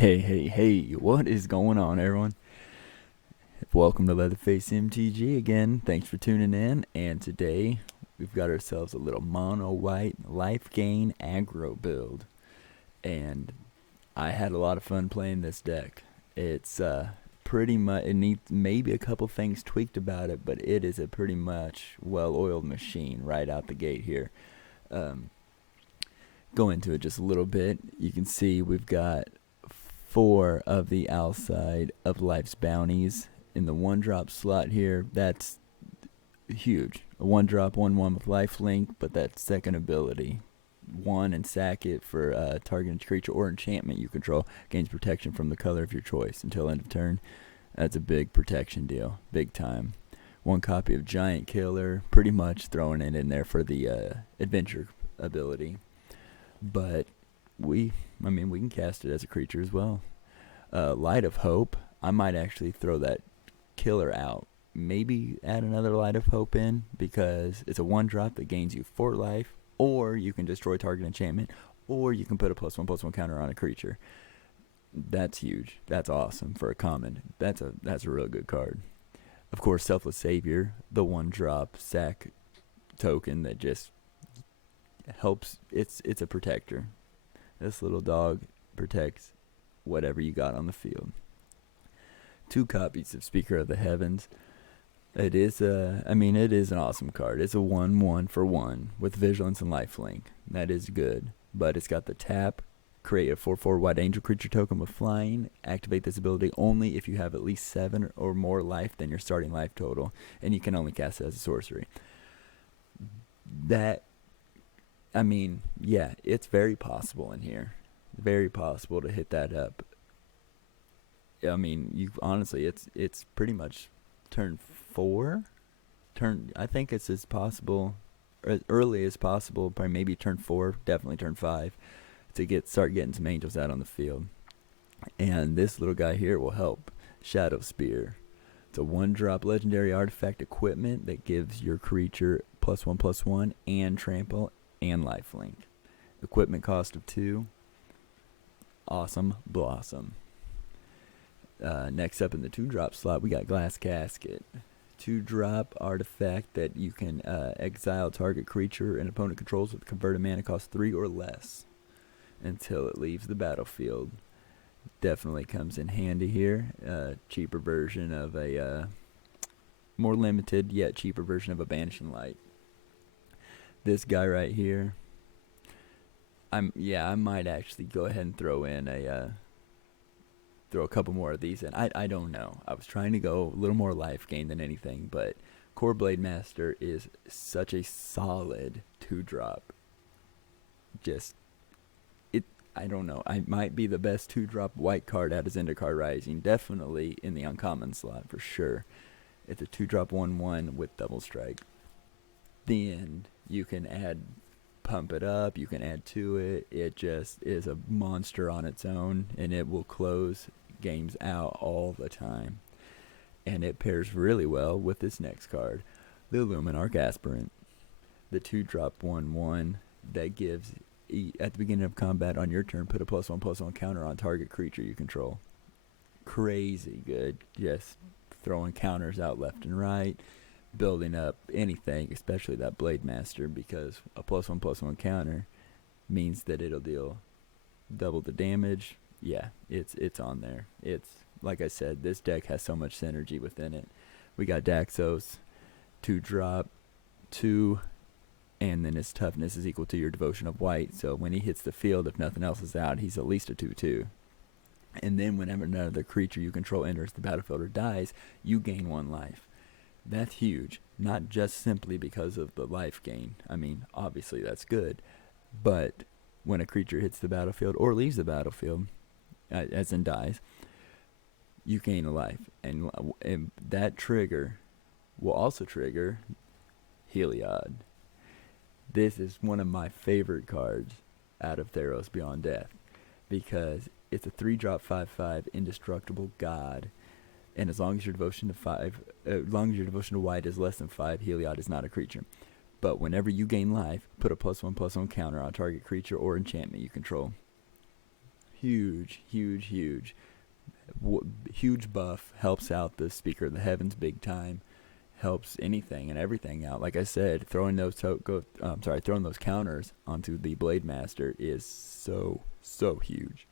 Hey, what is going on, everyone? Welcome to LeatherfaceMTG again. Thanks for tuning in. And today, we've got ourselves a little mono white life gain aggro build. And I had a lot of fun playing this deck. It's pretty much, it needs maybe a couple things tweaked about it, but it is a pretty much well-oiled machine right out the gate here. Go into it just a little bit. You can see we've got 4 of the outside of Life's Bounties in the 1-drop slot here. That's huge. A 1-drop, 1/1 with lifelink, but that second ability, 1 and sack it for targeted creature or enchantment you control, gains protection from the color of your choice until end of turn. That's a big protection deal, big time. 1 copy of Giant Killer, pretty much throwing it in there for the adventure ability. But we can cast it as a creature as well. Light of Hope, I might actually throw that killer out. Maybe add another Light of Hope in, because it's a 1-drop that gains you 4 life, or you can destroy target enchantment, or you can put a +1/+1 counter on a creature. That's huge. That's awesome for a common. That's a real good card. Of course, Selfless Savior, the 1-drop sack token that just helps. It's a protector. This little dog protects whatever you got on the field. 2 copies of Speaker of the Heavens. It is an awesome card. It's a 1/1 for 1 with Vigilance and Lifelink. That is good. But it's got the tap, create a 4/4 white angel creature token with flying. Activate this ability only if you have at least 7 or more life than your starting life total, and you can only cast it as a sorcery. It's very possible in here. Very possible to hit that up. It's pretty much turn 4. I think it's as possible, or as early as possible, probably maybe turn 4, definitely turn 5, to start getting some angels out on the field. And this little guy here will help. Shadow Spear. It's a 1-drop legendary artifact equipment that gives your creature +1/+1 and trample and lifelink. Equipment cost of 2. Awesome blossom. Next up in the 2-drop slot, we got Glass Casket. 2-drop artifact that you can exile target creature an opponent controls with converted mana cost 3 or less until it leaves the battlefield. Definitely comes in handy here. Cheaper version of a more limited yet cheaper version of a Banishing Light. This guy right here, I might actually go ahead and throw a couple more of these in. I don't know. I was trying to go a little more life gain than anything, but Core Blade Master is such a solid 2-drop. I don't know. I might be the best 2-drop white card out of Zendikar Rising. Definitely in the uncommon slot for sure. It's a 2-drop 1/1 with double strike. Then you can pump it up, you can add to it. It just is a monster on its own, and it will close games out all the time. And it pairs really well with this next card, the Luminous Aspirant. The 2-drop 1/1 that gives, at the beginning of combat on your turn, put a +1/+1 counter on target creature you control. Crazy good. Just throwing counters out left and right, building up anything, especially that Blade Master, because a +1/+1 counter means that it'll deal double the damage. Yeah, it's on there. It's, like I said, this deck has so much synergy within it. We got Daxos, 2-drop, 2, and then his toughness is equal to your devotion of white. So when he hits the field, if nothing else is out, he's at least a 2/2. And then whenever another creature you control enters the battlefield or dies, you gain 1 life. That's huge. Not just simply because of the life gain. Obviously that's good. But when a creature hits the battlefield or leaves the battlefield, as in dies, you gain a life. And that trigger will also trigger Heliod. This is one of my favorite cards out of Theros Beyond Death, because it's a 3-drop 5/5 indestructible god, and as long as your devotion to white is less than 5, Heliod is not a creature. But whenever you gain life, put a +1/+1 counter on target creature or enchantment you control. huge, huge, huge, huge buff. Helps out the Speaker of the Heavens big time. Helps anything and everything out. Like I said, throwing those throwing those counters onto the Blade Master is so huge.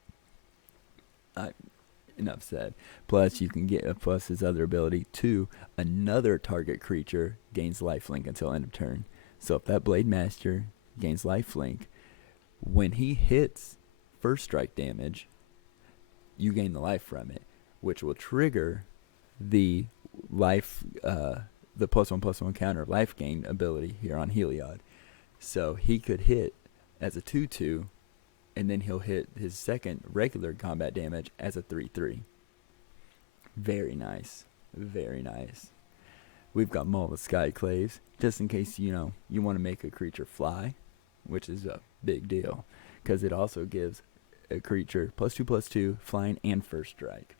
Enough said. Plus, you can get plus his other ability too. Another target creature gains lifelink until end of turn. So if that Blade Master gains lifelink, when he hits first strike damage, you gain the life from it, which will trigger the life, the +1/+1 counter life gain ability here on Heliod. So he could hit as a 2/2, and then he'll hit his second regular combat damage as a 3/3. Very nice. Very nice. We've got Moth Skyclaves, just in case, you want to make a creature fly, which is a big deal, because it also gives a creature +2/+2, flying, and first strike.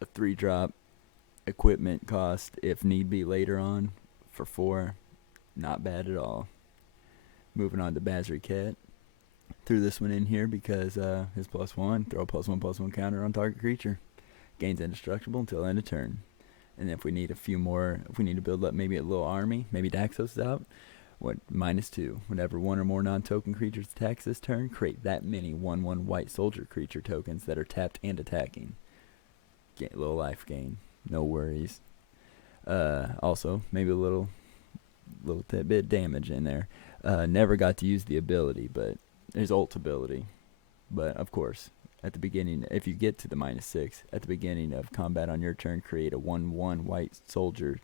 A 3-drop equipment cost, if need be later on, for 4. Not bad at all. Moving on to Basri Ket. Threw this one in here because his +1, throw a +1/+1 counter on target creature. Gains indestructible until end of turn. And if we need a few more, if we need to build up maybe a little army, maybe Daxos out, -2. Whenever one or more non-token creatures attacks this turn, create that many 1/1 white soldier creature tokens that are tapped and attacking. Get a little life gain. No worries. Also, maybe a little bit damage in there. Never got to use the ability, but his ult ability. But of course, at the beginning, if you get to the -6, at the beginning of combat on your turn, create a 1/1 white soldier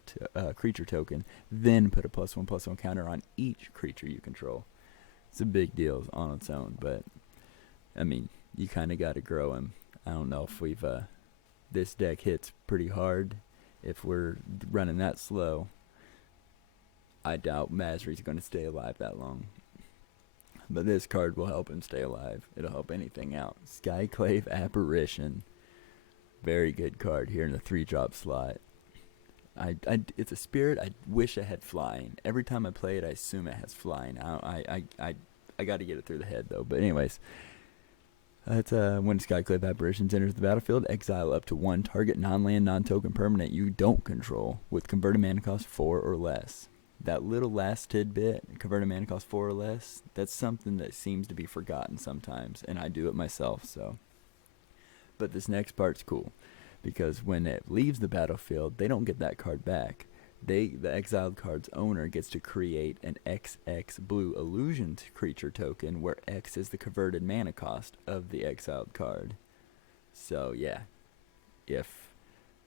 creature token, then put a +1/+1 counter on each creature you control. It's a big deal on its own, but I mean, you kind of got to grow him. I don't know if we've this deck hits pretty hard. If we're running that slow, I doubt Masri's going to stay alive that long. But this card will help him stay alive. It'll help anything out. Skyclave Apparition. Very good card here in the 3-drop slot. It's a spirit. I wish I had flying. Every time I play it, I assume it has flying. I got to get it through the head, though. But anyways, that's when Skyclave Apparitions enters the battlefield, exile up to 1 target non-land, non-token permanent you don't control with converted mana cost 4 or less. That little last tidbit, converted mana cost 4 or less, that's something that seems to be forgotten sometimes, and I do it myself, so. But this next part's cool, because when it leaves the battlefield, they don't get that card back. The exiled card's owner gets to create an XX blue illusion creature token, where X is the converted mana cost of the exiled card. So yeah, if,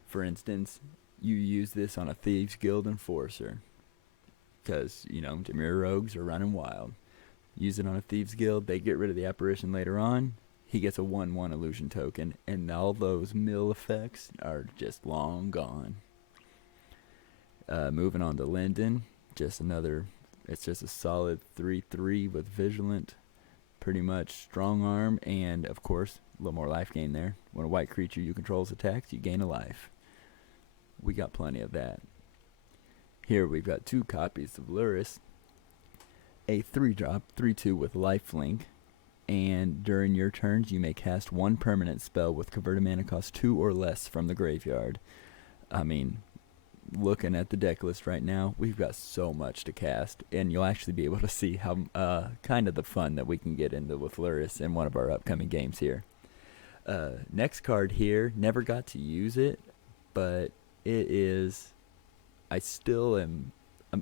for instance, you use this on a Thieves Guild Enforcer, because, Dimir Rogues are running wild. Use it on a Thieves Guild, they get rid of the apparition later on, he gets a 1/1 illusion token, and all those mill effects are just long gone. Moving on to Linden, it's just a solid 3/3 with Vigilant, pretty much strong arm, and of course, a little more life gain there. When a white creature you control attacks, you gain a life. We got plenty of that. Here we've got 2 copies of Luris, a 3-drop, 3/2 with lifelink, and during your turns you may cast 1 permanent spell with converted mana cost 2 or less from the graveyard. I mean, looking at the deck list right now, we've got so much to cast, and you'll actually be able to see how kind of the fun that we can get into with Luris in one of our upcoming games here. Next card here, never got to use it, but it is, I still am,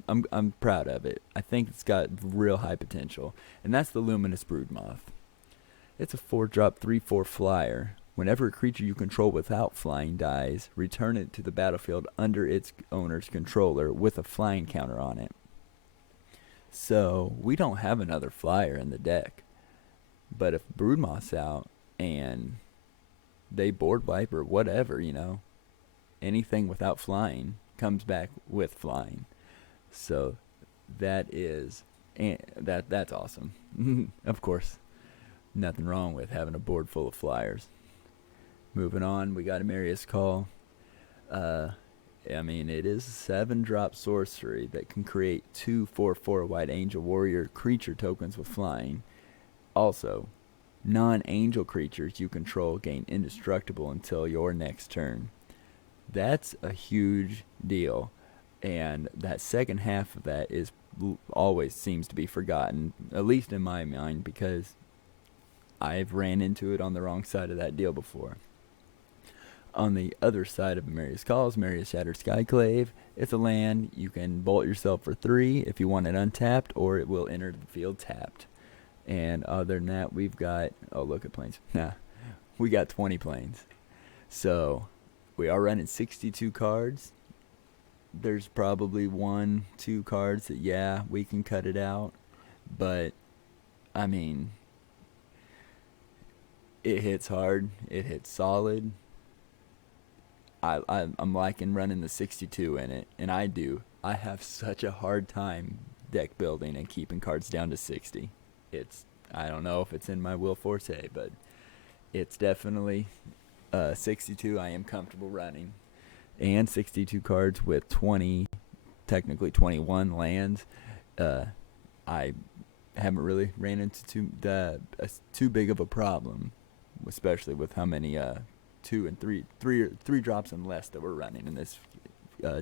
I'm proud of it. I think it's got real high potential, and that's the Luminous Broodmoth. It's a 4-drop, 3/4 flyer. Whenever a creature you control without flying dies, return it to the battlefield under its owner's controller with a flying counter on it. So we don't have another flyer in the deck. But if Broodmoth's out and they board wipe or whatever, anything without flying comes back with flying. So that's awesome. Of course, nothing wrong with having a board full of flyers. Moving on, we got Amarius Call. It is a 7-drop sorcery that can create 2 4/4 white angel warrior creature tokens with flying. Also, Non-angel creatures you control gain indestructible until your next turn. That's a huge deal, and that second half of that is always seems to be forgotten, at least in my mind, because I've ran into it on the wrong side of that deal before. On the other side of Maria's Calls, Maria's Shattered Skyclave, it's a land. You can bolt yourself for 3 if you want it untapped, or it will enter the field tapped. And other than that, we've got, oh, look at planes. Nah, we got 20 planes. So we are running 62 cards. There's probably 1-2 cards that, yeah, we can cut it out. But, I mean, it hits hard. It hits solid. I'm liking running the 62 in it, and I do. I have such a hard time deck building and keeping cards down to 60. I don't know if it's in my will forte, but it's definitely 62 I am comfortable running. And 62 cards with technically 21 lands. I haven't really ran into too big of a problem, especially with how many 2 and 3 drops and less that we're running in this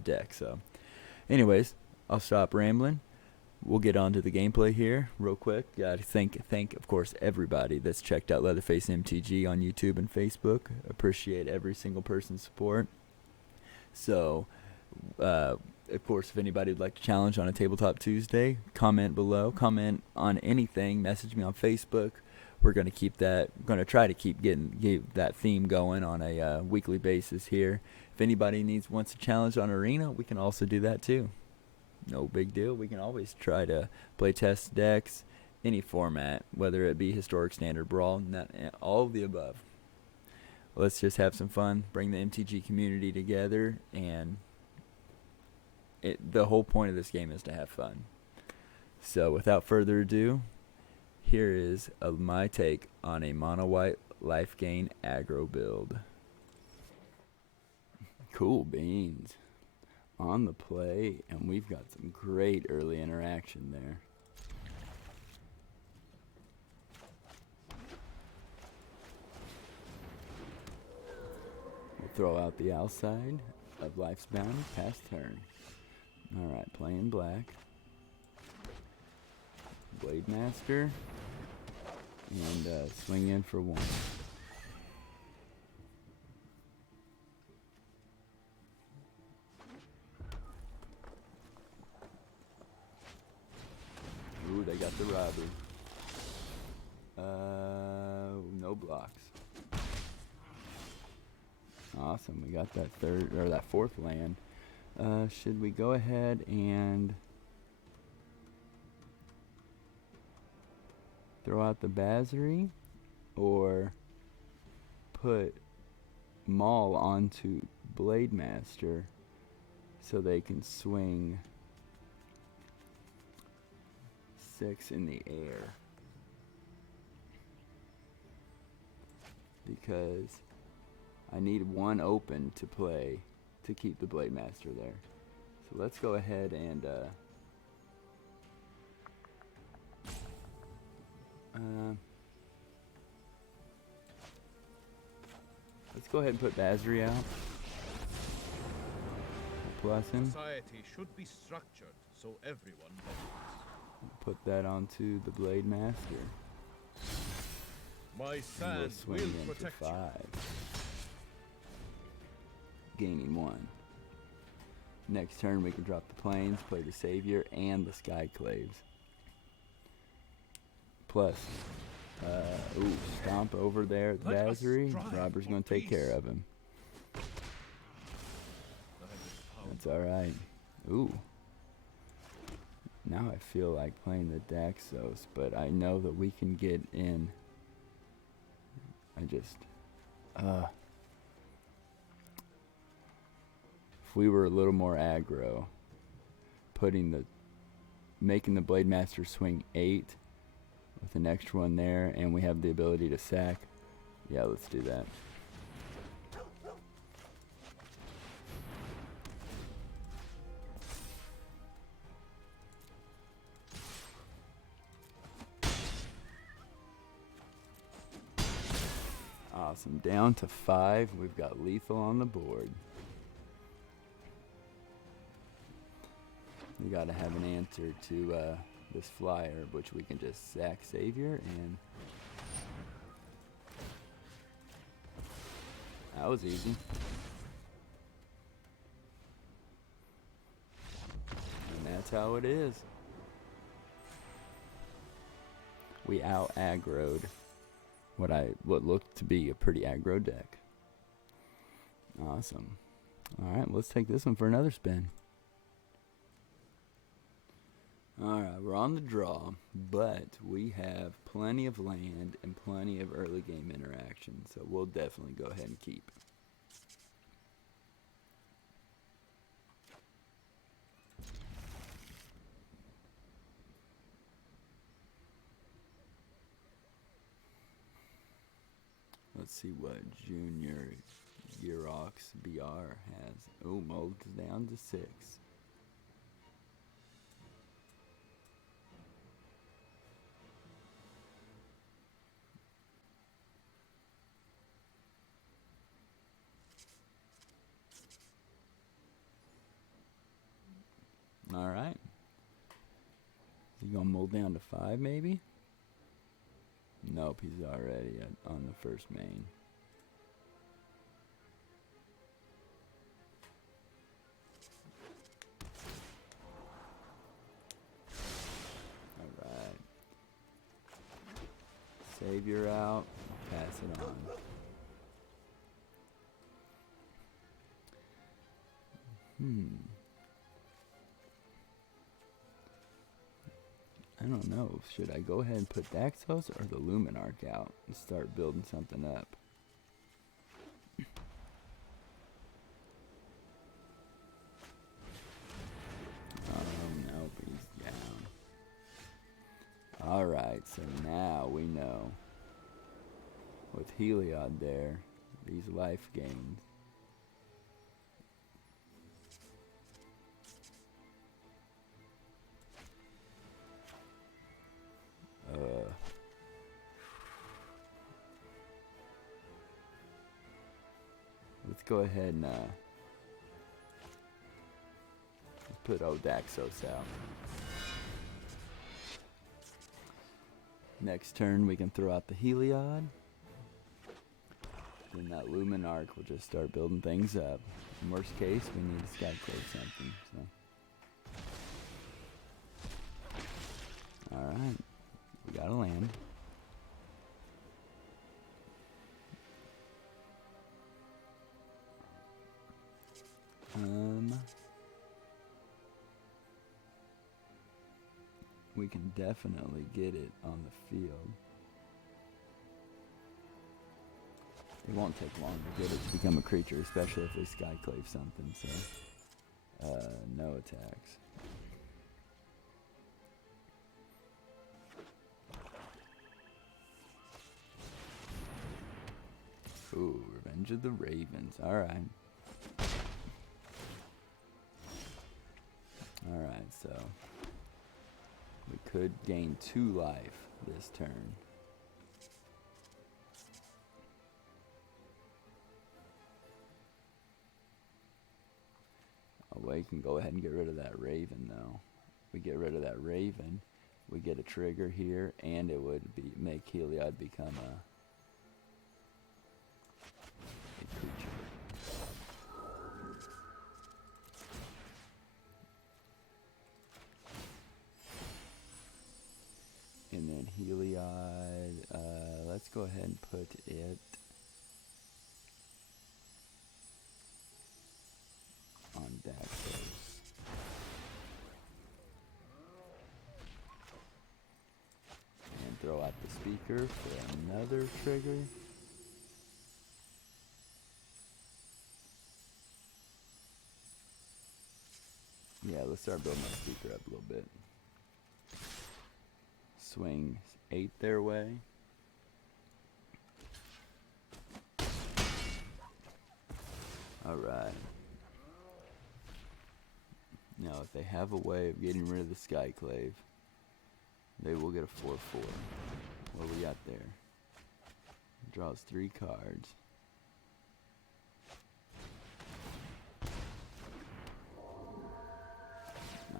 deck. So anyways, I'll stop rambling. We'll get on to the gameplay here real quick. Gotta thank of course everybody that's checked out LeatherfaceMTG on YouTube and Facebook. Appreciate every single person's support. So of course, if anybody would like to challenge on a Tabletop Tuesday, comment below. Comment on anything. Message me on Facebook. We're going to try to keep getting that theme going on a weekly basis here. If anybody wants to challenge on Arena, we can also do that too. No big deal. We can always try to play test decks, any format, whether it be Historic, Standard, Brawl, all of the above. Let's just have some fun, bring the MTG community together, and the whole point of this game is to have fun. So without further ado, here is my take on a mono-white life gain aggro build. Cool beans. On the play, and we've got some great early interaction there. We'll throw out the outside of Life's Bound, pass turn. Alright, playing black. Blade Master. And swing in for 1. Ooh, they got the robbery. No blocks. Awesome, we got that fourth land. Should we go ahead and throw out the Basri, or put Maul onto Blade Master so they can swing 6 in the air? Because I need 1 open to play to keep the Blade Master there. So let's go ahead and let's go ahead and put Basri out. Plus him. Society should be structured so everyone benefits. Put that onto the Blade Master. My sand We'll swing will in protect for 5. you. Gaining 1. Next turn we can drop the planes, play the Savior and the Skyclaves. Plus, stomp over there at the Basri. Robber's going to take care of him. That's alright. Ooh. Now I feel like playing the Daxos, but I know that we can get in. If we were a little more aggro, making the Blade Master swing 8 with an extra one there, and we have the ability to sack. Yeah, let's do that. Awesome. Down to 5. We've got lethal on the board. We got to have an answer to this flyer, which we can just sack Savior, and that was easy. And that's how it is. We out-aggroed what looked to be a pretty aggro deck. Awesome. Alright, let's take this one for another spin. Alright, we're on the draw, but we have plenty of land and plenty of early game interaction, so we'll definitely go ahead and keep. Let's see what Junior Yerox BR has. Oh, Mold down to 6. Alright. Is he going to mold down to 5 maybe? Nope, he's already on the first main. Alright. Savior out. Pass it on. I don't know. Should I go ahead and put Daxos or the Luminarch out and start building something up? Nope, he's down. Alright, so now we know. With Heliod there, these life gains. Let's go ahead and put Daxos out. Next turn we can throw out the Heliod. Then that Luminarch will just start building things up. In worst case, we need to Skyclave something. So. Alright. We got a land. We can definitely get it on the field. It won't take long to get it to become a creature, especially if we Skyclave something, so no attacks. Ooh, Revenge of the Ravens. Alright. Alright, so we could gain 2 life this turn. Oh, we can go ahead and get rid of that Raven, though. We get rid of that Raven, we get a trigger here, and it would make Heliod become a creature. And then Heliod, let's go ahead and put it on Daxos. And throw out the speaker for another trigger. Yeah, let's start building our speaker up a little bit. Swing 8 their way. Alright. Now, if they have a way of getting rid of the Skyclave, they will get a 4/4. What we got there? Draws 3 cards.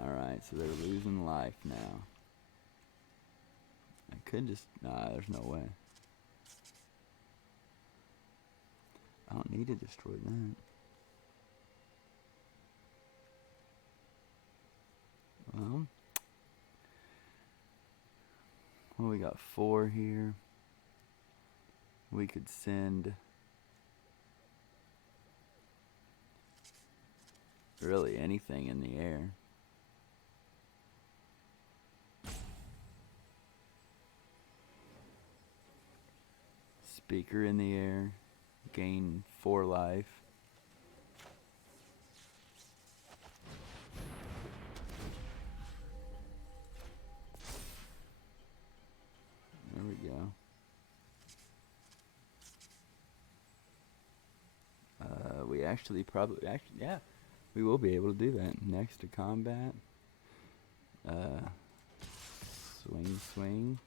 Alright, so they're losing life now. I could just... Nah, there's no way. I don't need to destroy that. Well, we got 4 here. We could send... really anything in the air. Speaker in the air. Gain 4 life. There we go. We actually yeah, we will be able to do that. Next to combat. Swing.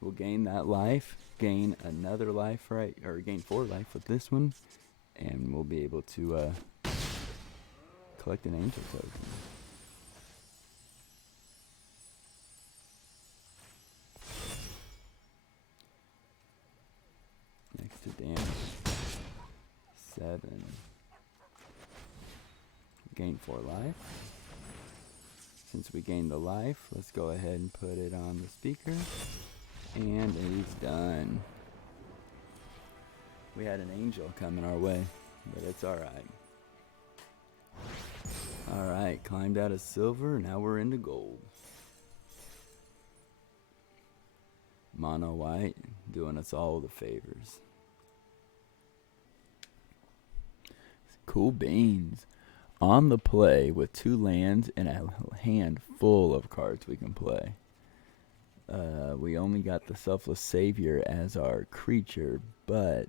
We'll gain that life, gain another life, right, or gain 4 life with this one, and we'll be able to collect an angel token. Next to damage. 7. Gain 4 life. Since we gained the life, let's go ahead and put it on the speaker. And it is done. We had an angel coming our way, but it's alright. Alright, climbed out of silver, now we're into gold. Mono white, doing us all the favors. Cool beans. On the play with 2 lands and a hand full of cards we can play. We only got the Selfless Savior as our creature, but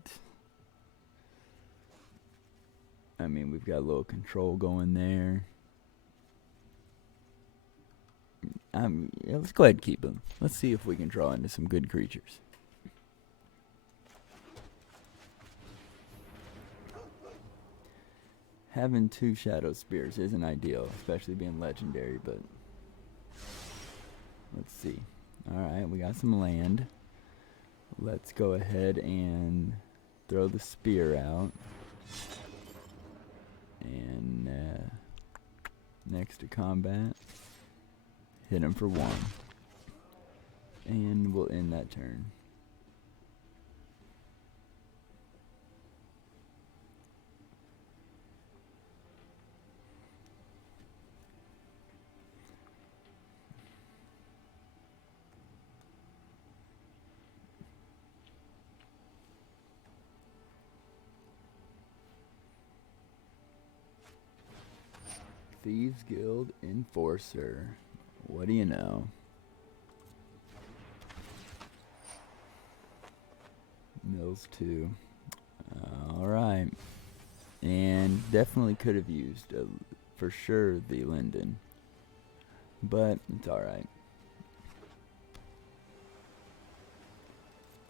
I mean, we've got a little control going there. Yeah, let's go ahead and keep him. Let's see if we can draw into some good creatures. Having 2 Shadow Spears isn't ideal, especially being legendary, but let's see. Alright, we got some land. Let's go ahead and throw the spear out. And next to combat, hit him for 1. And we'll end that turn. Thieves Guild Enforcer. What do you know? Mills 2. Alright. And definitely could have used, for sure, the Linden. But it's alright.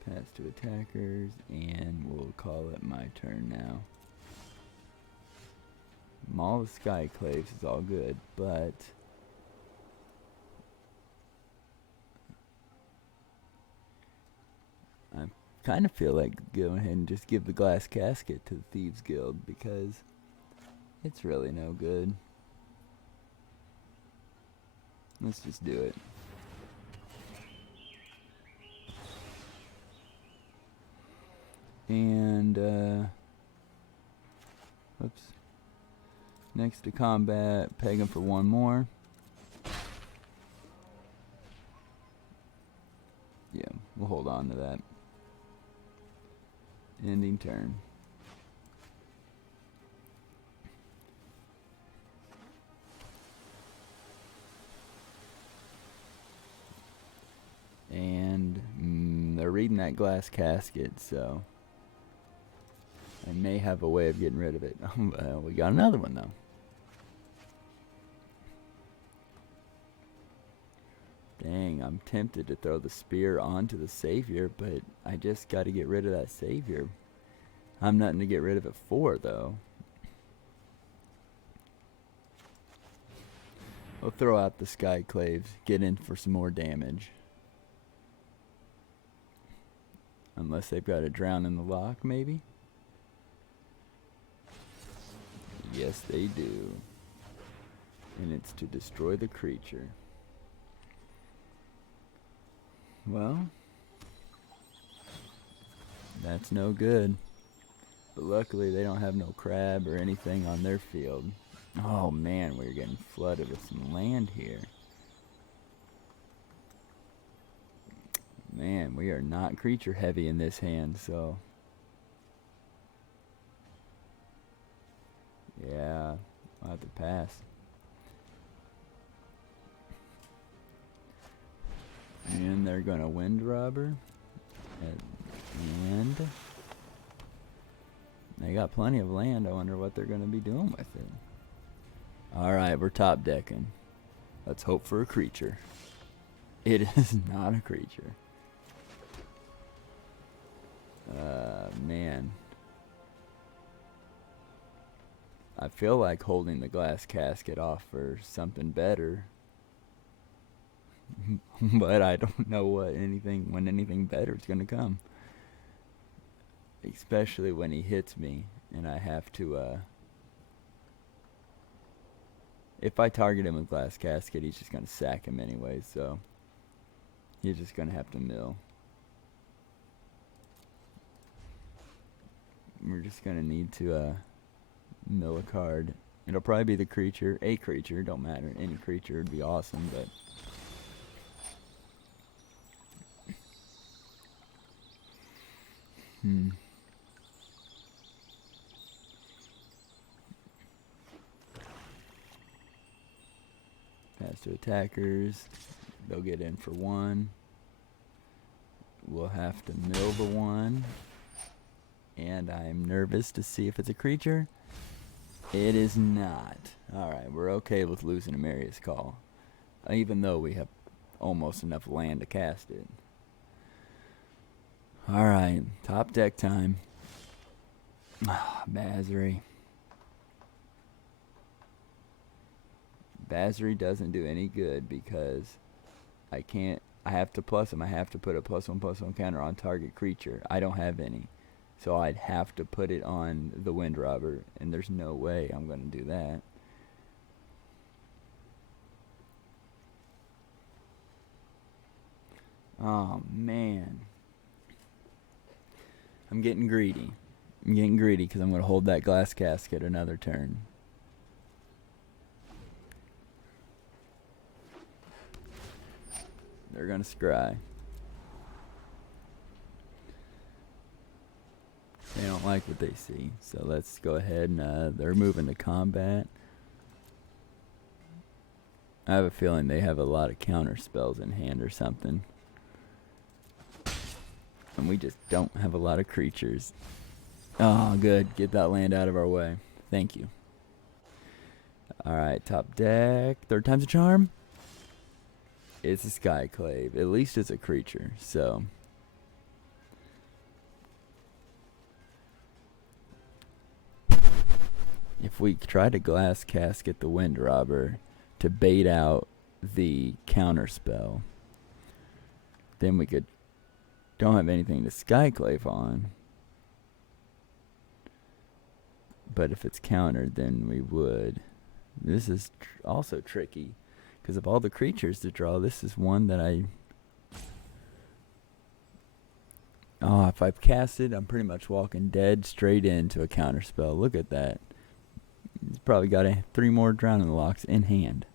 Pass to attackers, and we'll call it my turn now. Maul the Skyclaves is all good, but I kind of feel like going ahead and just give the Glass Casket to the Thieves Guild because it's really no good. Let's just do it. And oops. Next to combat, peg him for 1 more. Yeah, we'll hold on to that. Ending turn. And they're reading that Glass Casket, so I may have a way of getting rid of it. We got another one though. Dang, I'm tempted to throw the spear onto the savior, but I just got to get rid of that savior. I'm nothing to get rid of it for, though. We'll throw out the Skyclaves, get in for some more damage. Unless they've got a drown in the lock, maybe? Yes, they do. And it's to destroy the creature. Well, that's no good. But luckily they don't have no crab or anything on their field. Oh man, we're getting flooded with some land here. Man, we are not creature heavy in this hand, so yeah, I'll have to pass. And they're gonna wind robber. And they got plenty of land. I wonder what they're gonna be doing with it. Alright, we're top decking. Let's hope for a creature. It is not a creature. Man. I feel like holding the glass casket off for something better. But I don't know when anything better is gonna come. Especially when he hits me and I have to if I target him with glass casket, he's just gonna sack him anyway, so he's just gonna have to mill. We're just gonna need to mill a card. It'll probably be the creature, a creature, don't matter. Any creature would be awesome, but pass to attackers. They'll get in for 1. We'll have to mill the 1. And I'm nervous to see if it's a creature. It is not. Alright, we're okay with losing a Marius Call. Even though we have almost enough land to cast it. Alright, top deck time. Basri. Basri doesn't do any good because I have to plus him. I have to put a +1/+1 counter on target creature. I don't have any. So I'd have to put it on the wind robber, and there's no way I'm going to do that. Oh, man. I'm getting greedy. Because I'm going to hold that glass casket another turn. They're going to scry. They don't like what they see. So let's go ahead and they're moving to combat. I have a feeling they have a lot of counter spells in hand or something. And we just don't have a lot of creatures. Oh, good. Get that land out of our way. Thank you. Alright, top deck. Third time's a charm. It's a Skyclave. At least it's a creature, so. If we try to glass casket the wind robber to bait out the counter spell, then we could don't have anything to Skyclave on. But if it's countered, then we would. This is also tricky, because of all the creatures to draw, this is one that I... Oh, if I've cast it, I'm pretty much walking dead straight into a counter spell. Look at that. He's probably got 3 more drowning locks in hand.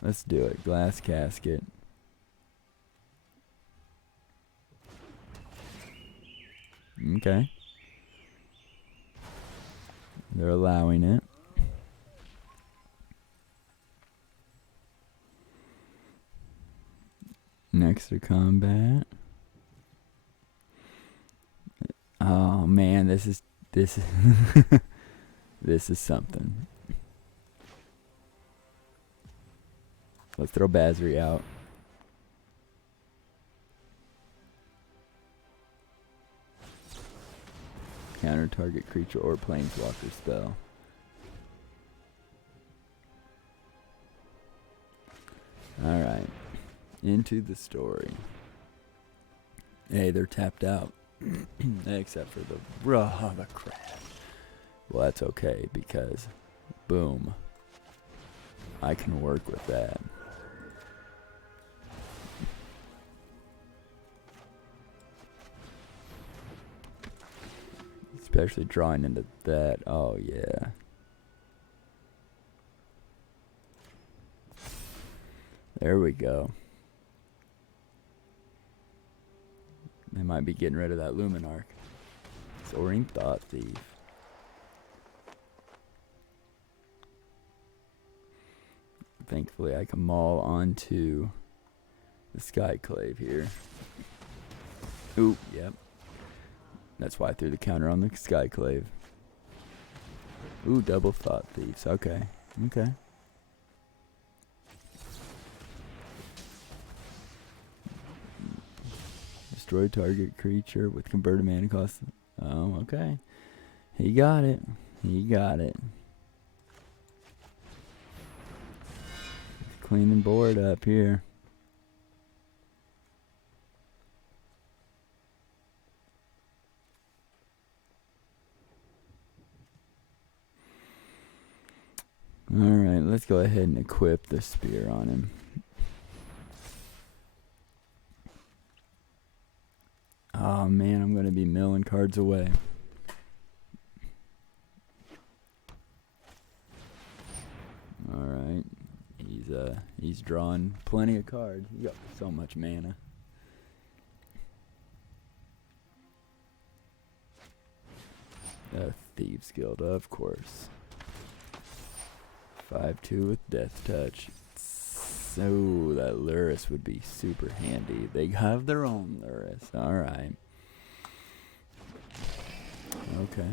Let's do it. Glass casket. Okay. They're allowing it. Next to combat. Oh man, this is This is this is something. Let's throw Basri out. Counter target creature or planeswalker spell. Alright. Into the story. Hey, they're tapped out. Except for the crab. Well, that's okay because, boom, I can work with that. Especially drawing into that. Oh, yeah. There we go. They might be getting rid of that Luminarch. Soaring Thought Thief. Thankfully, I can maul onto the Skyclave here. Ooh, yep. That's why I threw the counter on the Skyclave. Ooh, double Thought Thieves. Okay. Okay. Destroy target creature with converted mana cost. Oh, okay. He got it. He got it. Cleaning board up here. Alright, let's go ahead and equip the spear on him. Oh man, I'm going to be milling cards away. Alright. He's drawing plenty of cards. He got so much mana. Thieves Guild, of course. 5/2 with Death Touch. So that Luris would be super handy. They have their own Luris. Alright. Okay.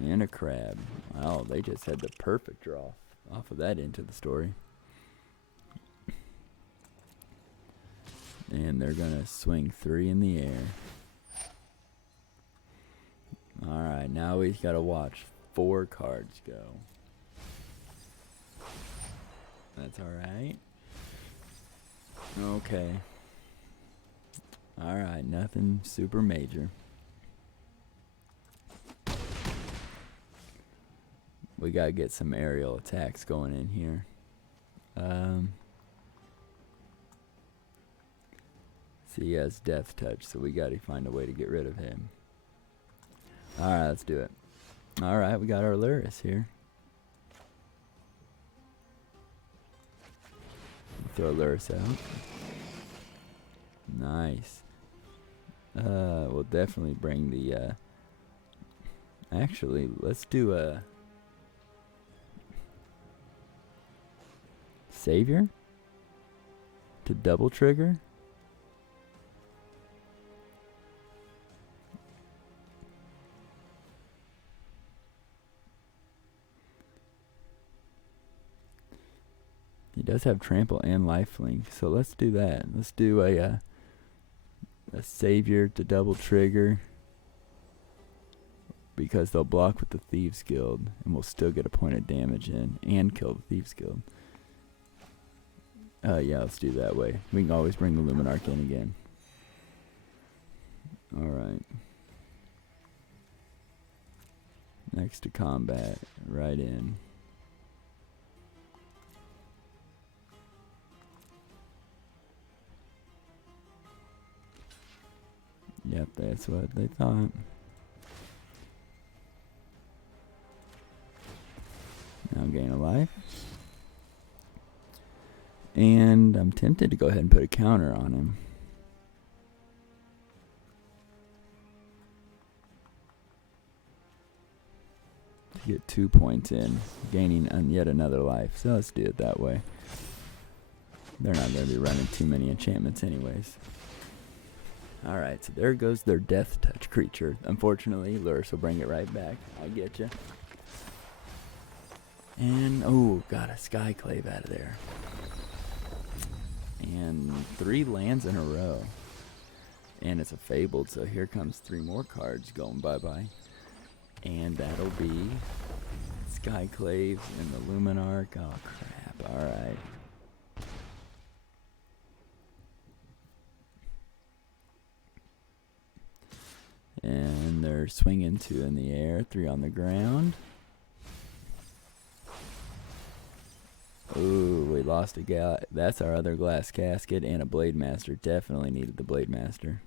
And a crab. Wow, they just had the perfect draw off of that into the story. And they're gonna swing 3 in the air. Alright, now we've gotta watch 4 cards go. That's alright. Okay. Alright, nothing super major. We gotta get some aerial attacks going in here. See, he has Death Touch, so we gotta find a way to get rid of him. Alright, let's do it. Alright, we got our Luris here. Throw Luris out. Nice. We'll definitely bring the, actually, let's do a Savior to double trigger. He does have trample and lifelink, so let's do that. Let's do a Savior to double trigger because they'll block with the Thieves Guild, and we'll still get a point of damage in and kill the Thieves Guild. Yeah, let's do that way. We can always bring the Luminarch in again. Alright. Next to combat, right in. Yep, that's what they thought. Now gain a life. And I'm tempted to go ahead and put a counter on him. To get 2 points in, gaining yet another life. So let's do it that way. They're not going to be running too many enchantments anyways. Alright, so there goes their death touch creature. Unfortunately, Luris will bring it right back. I get you. And, oh, got a Skyclave out of there. And 3 lands in a row. And it's a Fabled, so here comes 3 more cards going bye-bye. And that'll be Skyclaves and the Luminarch. Oh, crap. Alright. And they're swinging 2 in the air, 3 on the ground. Ooh, we lost a guy. That's our other Glass Casket and a Blade Master. Definitely needed the Blade Master.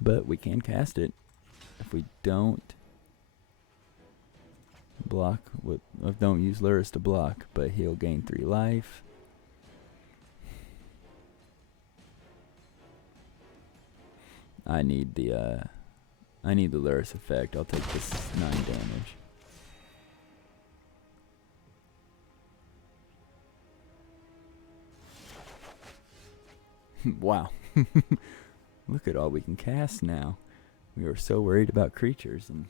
But we can cast it. If we don't block, don't use Luris to block, but he'll gain 3 life. I need the Luris effect. I'll take this 9 damage. Wow. Look at all we can cast now. We were so worried about creatures, and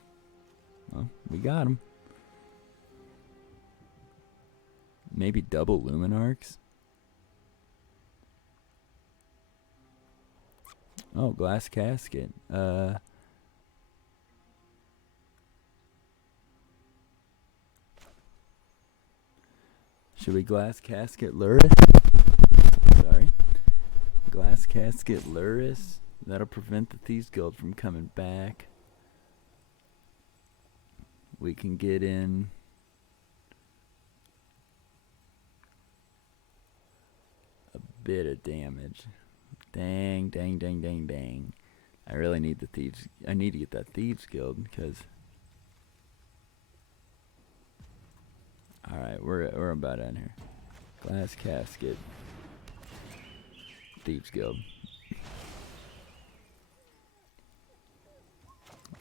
well, we got them. Maybe double Luminarchs. Oh, Glass Casket. Should we Glass Casket Luris? Sorry. Glass Casket Luris. That'll prevent the Thieves Guild from coming back. We can get in a bit of damage. Dang, dang, dang, dang, dang. I really need the Thieves. I need to get that Thieves Guild because. Alright, we're about in here. Glass Casket. Thieves Guild.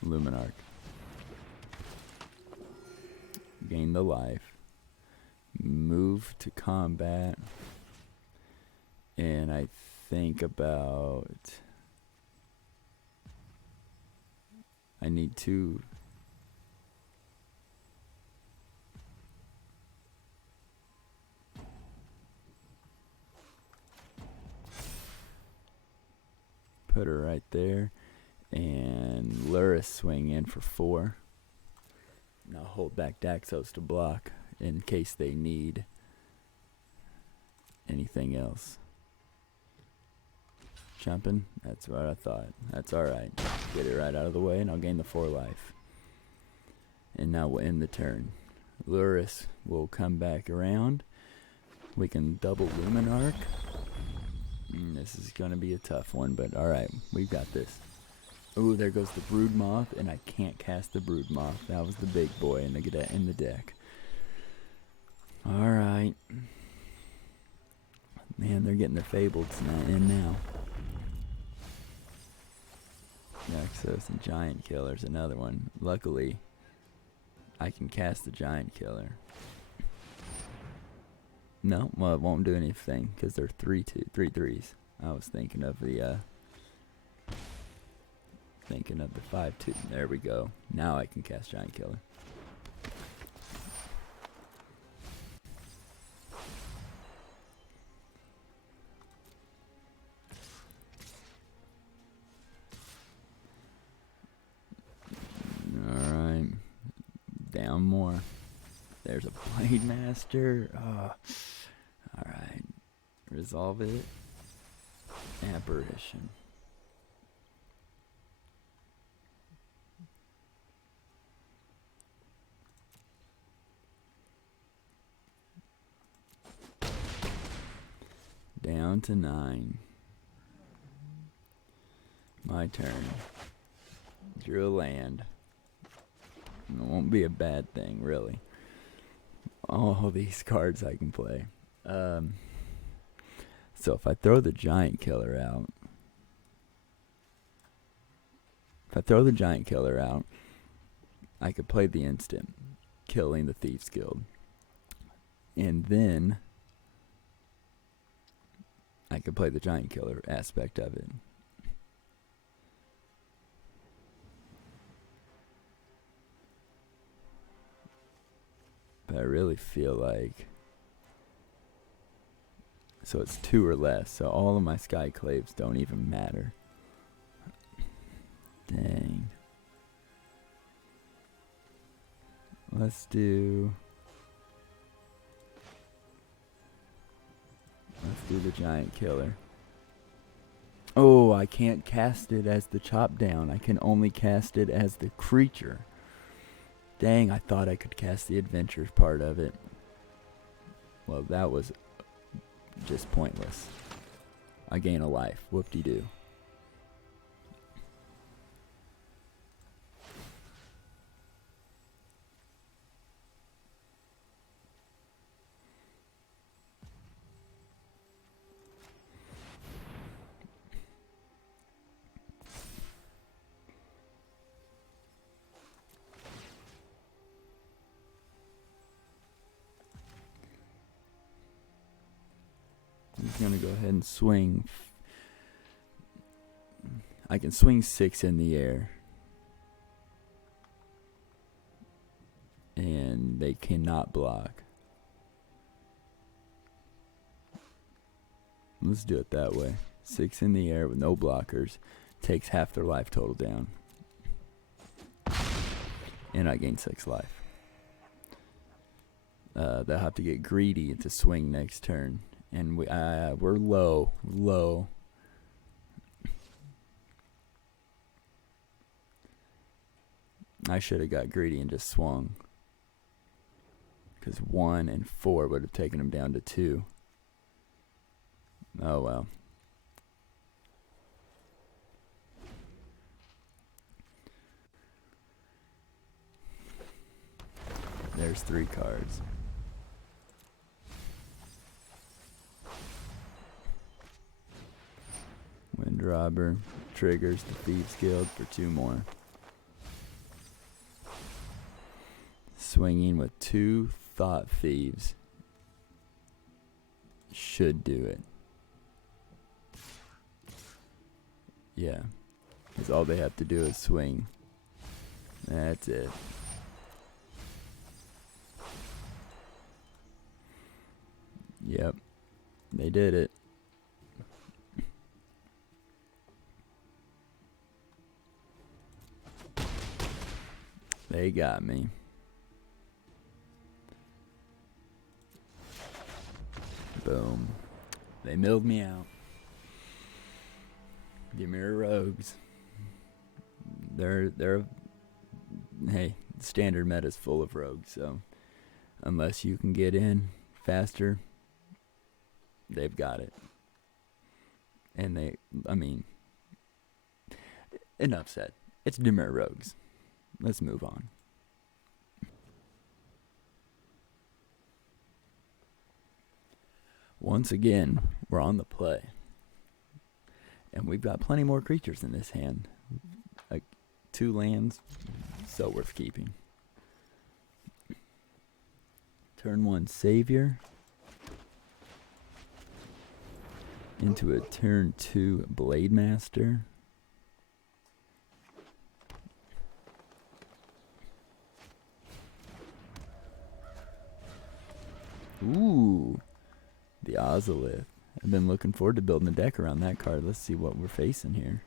Luminarch. Gain the life. Move to combat. And I think about. I need 2. Put her right there. And Luris swing in for 4. And I'll hold back Daxos to block in case they need anything else. Jumping? That's what I thought. That's alright. Get it right out of the way and I'll gain the 4 life. And now we'll end the turn. Luris will come back around. We can double Luminarch. This is going to be a tough one, but alright, we've got this. Ooh, there goes the Brood Moth, and I can't cast the Brood Moth. That was the big boy in the deck. Alright. Man, they're getting their Fabled in now. Nexus and Giant Killer's another one. Luckily, I can cast the Giant Killer. No, well, it won't do anything because they're 3/3s. I was thinking of the 5/2. There we go. Now I can cast Giant Killer. All right, down more. There's a Blade Master. Alright. Resolve it. Apparition. Down to 9. My turn. Drew a land. It won't be a bad thing, really. All these cards I can play. So if I throw the Giant Killer out, I could play the instant, killing the Thieves Guild. And then I could play the Giant Killer aspect of it. I really feel like... So it's 2 or less. So all of my Skyclaves don't even matter. Dang. Let's do the giant killer. Oh, I can't cast it as the chop down. I can only cast it as the creature. Dang, I thought I could cast the adventures part of it. Well, that was just pointless. I gain a life. Whoop-de-doo. He's gonna go ahead and swing. I can swing 6 in the air. And they cannot block. Let's do it that way. 6 in the air with no blockers. Takes half their life total down. And I gain 6 life. They'll have to get greedy to swing next turn. And we're low. I should have got greedy and just swung. Because 1 and 4 would have taken him down to 2. Oh well. There's 3 cards. Windrobber triggers the Thieves Guild for 2 more. Swinging with 2 Thought Thieves should do it. Yeah, because all they have to do is swing. That's it. Yep, they did it. They got me. Boom. They milled me out. The Mirror Rogues. They're hey, standard meta's full of rogues, so unless you can get in faster, they've got it. And enough said. It's Dimir Rogues. Let's move on. Once again, we're on the play. And we've got plenty more creatures in this hand. 2 lands, so worth keeping. Turn 1 Savior. Into a turn 2 Blade Master. Ooh, the Ozolith. I've been looking forward to building a deck around that card. Let's see what we're facing here.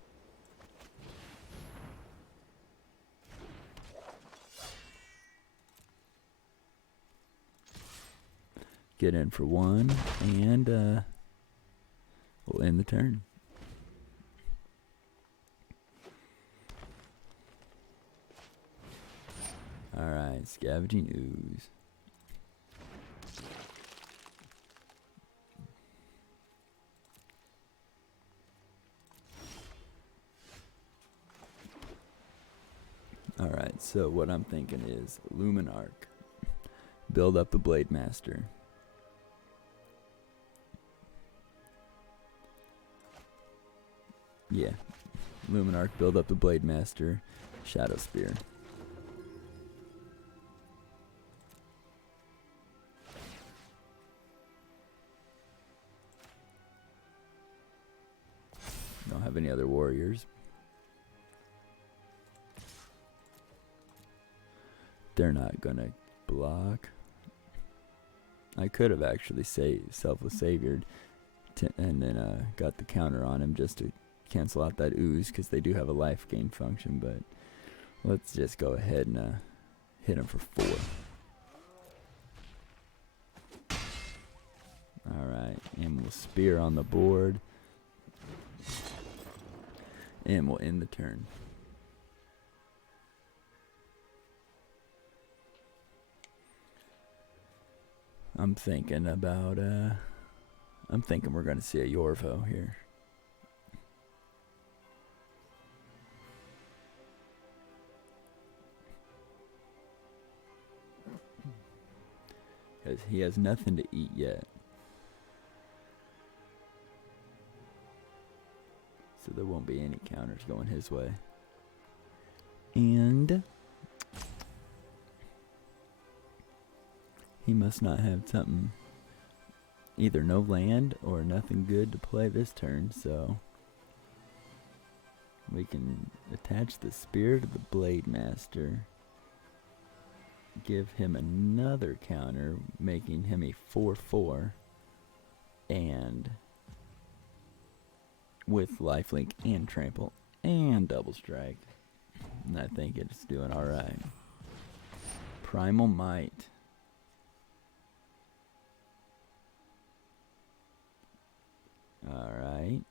Get in for 1, and we'll end the turn. Alright, Scavenging Ooze. Alright, so what I'm thinking is Luminarch. Build up the Blade Master. Yeah. Luminarch, build up the Blade Master. Shadow Spear. Don't have any other warriors. They're not gonna block. I could have actually selfless saviored and then got the counter on him just to cancel out that ooze, because they do have a life gain function, but let's just go ahead and hit him for 4. Alright, and we'll spear on the board. And we'll end the turn. I'm thinking we're going to see a Yorvo here. Because he has nothing to eat yet. So there won't be any counters going his way. And he must not have something, either no land or nothing good to play this turn, so we can attach the Spirit of the Blade Master, give him another counter, making him a 4/4, and with lifelink and trample and double strike, and I think it's doing alright. Primal Might. Alright,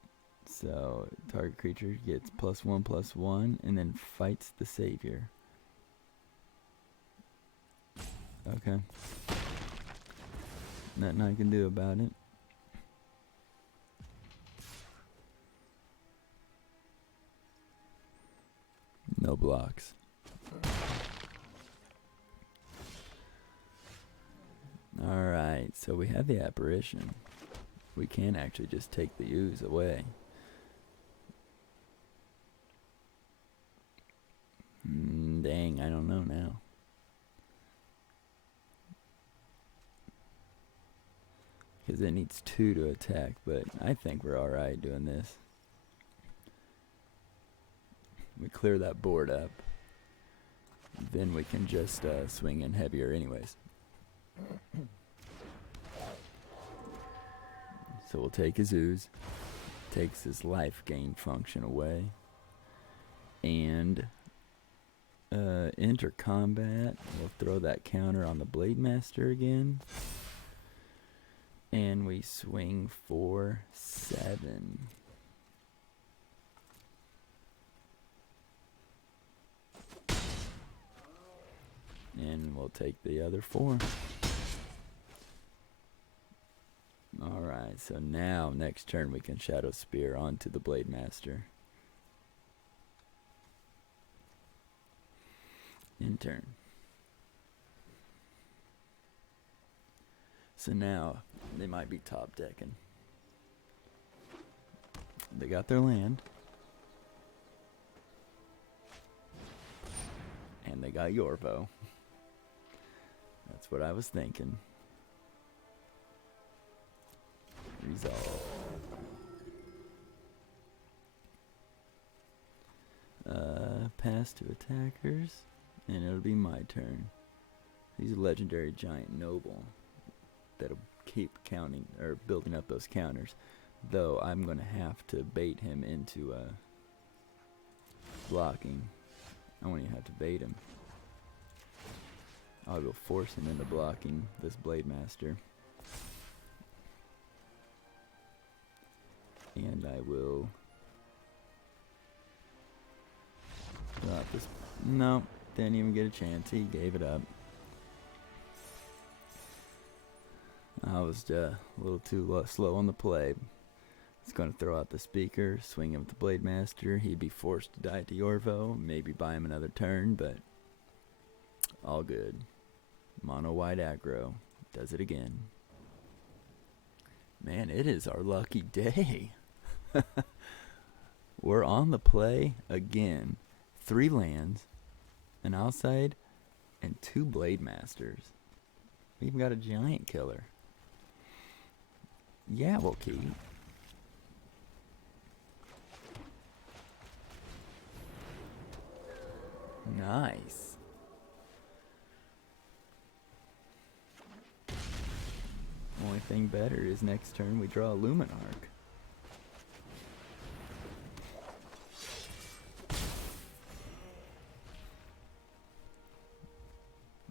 so target creature gets +1/+1 and then fights the savior. Okay. Nothing I can do about it. No blocks. Alright, so we have the apparition. We can actually just take the ooze away. Dang, I don't know now. Because it needs 2 to attack, but I think we're alright doing this. We clear that board up. Then we can just swing in heavier anyways. So we'll take his ooze. Takes his life gain function away. And enter combat. We'll throw that counter on the Blade Master again. And we swing for 7. And we'll take the other 4. Alright, so now next turn we can Shadow Spear onto the Blade Master. In turn. So now they might be top decking. They got their land. And they got Yorvo. That's what I was thinking. Resolve. Pass to attackers. And it'll be my turn. He's a legendary giant noble that'll keep counting or building up those counters. Though I'm gonna have to bait him into blocking. I won't even have to bait him. I'll go force him into blocking this Blade Master. And I will drop this. No, didn't even get a chance. He gave it up. I was a little too slow on the play. He's going to throw out the speaker, swing him with the Blade Master. He'd be forced to die to Yorvo, maybe buy him another turn, but all good. Mono white aggro. Does it again. Man, it is our lucky day. We're on the play again. 3 lands, an outside, and 2 Blade Masters. We even got a giant killer. Yeah, we'll keep. Nice. thing better is next turn we draw a Luminarch.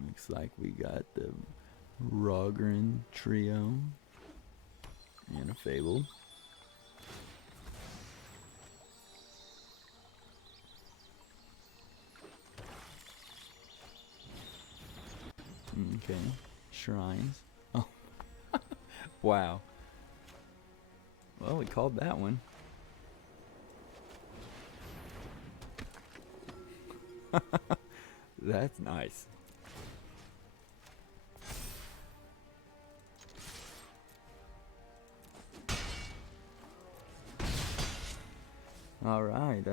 Looks like we got the Rogren trio and a Fable. Okay, shrines. Oh, wow. Well, we called that one. That's nice. All right.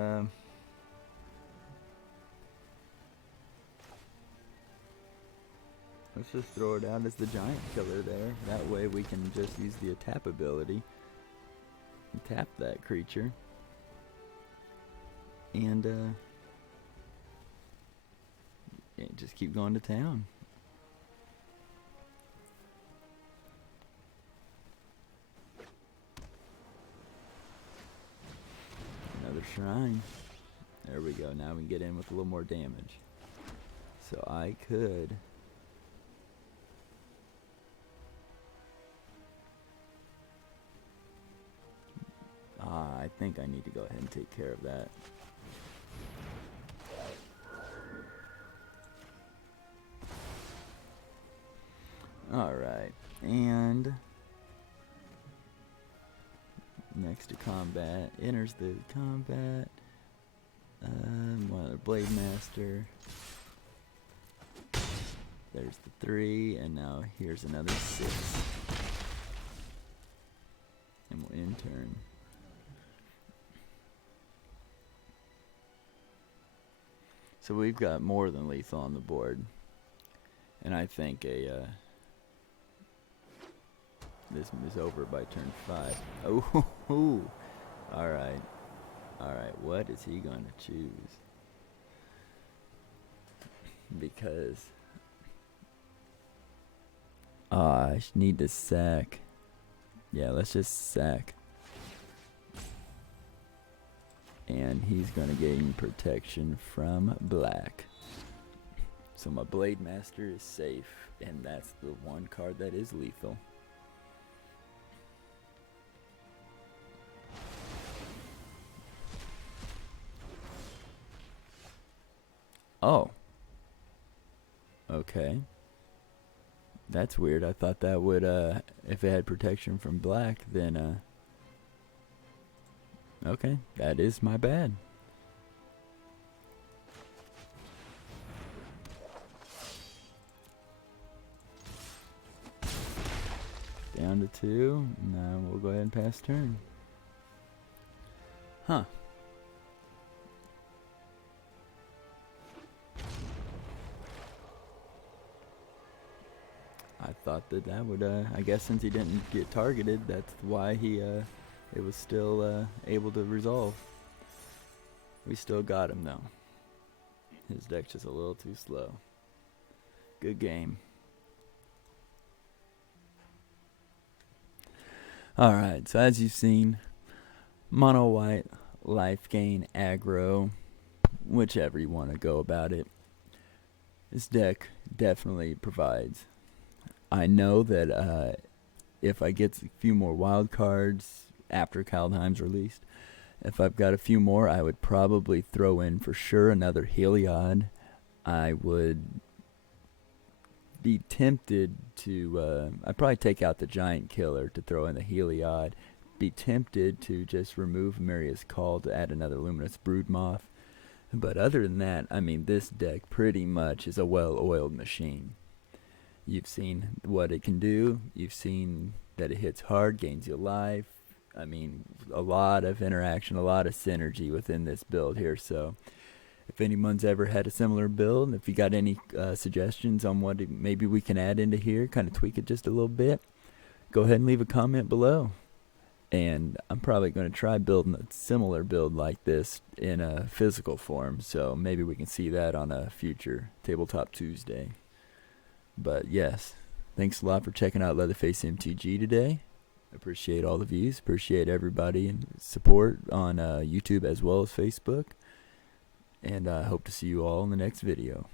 Let's just throw it out as the giant killer there. That way we can just use the tap ability and tap that creature. And yeah, just keep going to town. Another shrine. There we go. Now we can get in with a little more damage. So I could... I think I need to go ahead and take care of that. Alright, and next to combat, enters the combat, Blade Master, there's the 3, and now here's another 6, and we'll end turn. So we've got more than lethal on the board, and I think this is over by turn 5. Oh, all right, what is he going to choose? Because I need to sack. Yeah, let's just sack. And he's going to gain protection from black. So my Blade Master is safe, and that's the one card that is lethal. Oh. Okay. That's weird. I thought that would, if it had protection from black, then, okay, that is my bad. Down to 2. Now we'll go ahead and pass turn. Huh. I thought that would, I guess since he didn't get targeted, that's why he, it was still able to resolve. We still got him though. His deck's just a little too slow. Good game. Alright, so as you've seen, mono white, life gain, aggro, whichever you want to go about it. This deck definitely provides. I know that if I get a few more wild cards after Kaldheim's released, if I've got a few more, I would probably throw in for sure another Heliod. I would be tempted to, I'd probably take out the Giant Killer to throw in the Heliod. Be tempted to just remove Maria's Call to add another Luminous Broodmoth. But other than that, I mean, this deck pretty much is a well-oiled machine. You've seen what it can do. You've seen that it hits hard, gains you life. I mean, a lot of interaction, a lot of synergy within this build here. So if anyone's ever had a similar build, if you got any suggestions on what maybe we can add into here, kind of tweak it just a little bit, go ahead and leave a comment below. And I'm probably going to try building a similar build like this in a physical form. So maybe we can see that on a future Tabletop Tuesday. But yes, Thanks a lot for checking out LeatherfaceMTG today. Appreciate all the views. Appreciate everybody and support on YouTube as well as Facebook. And I hope to see you all in the next video.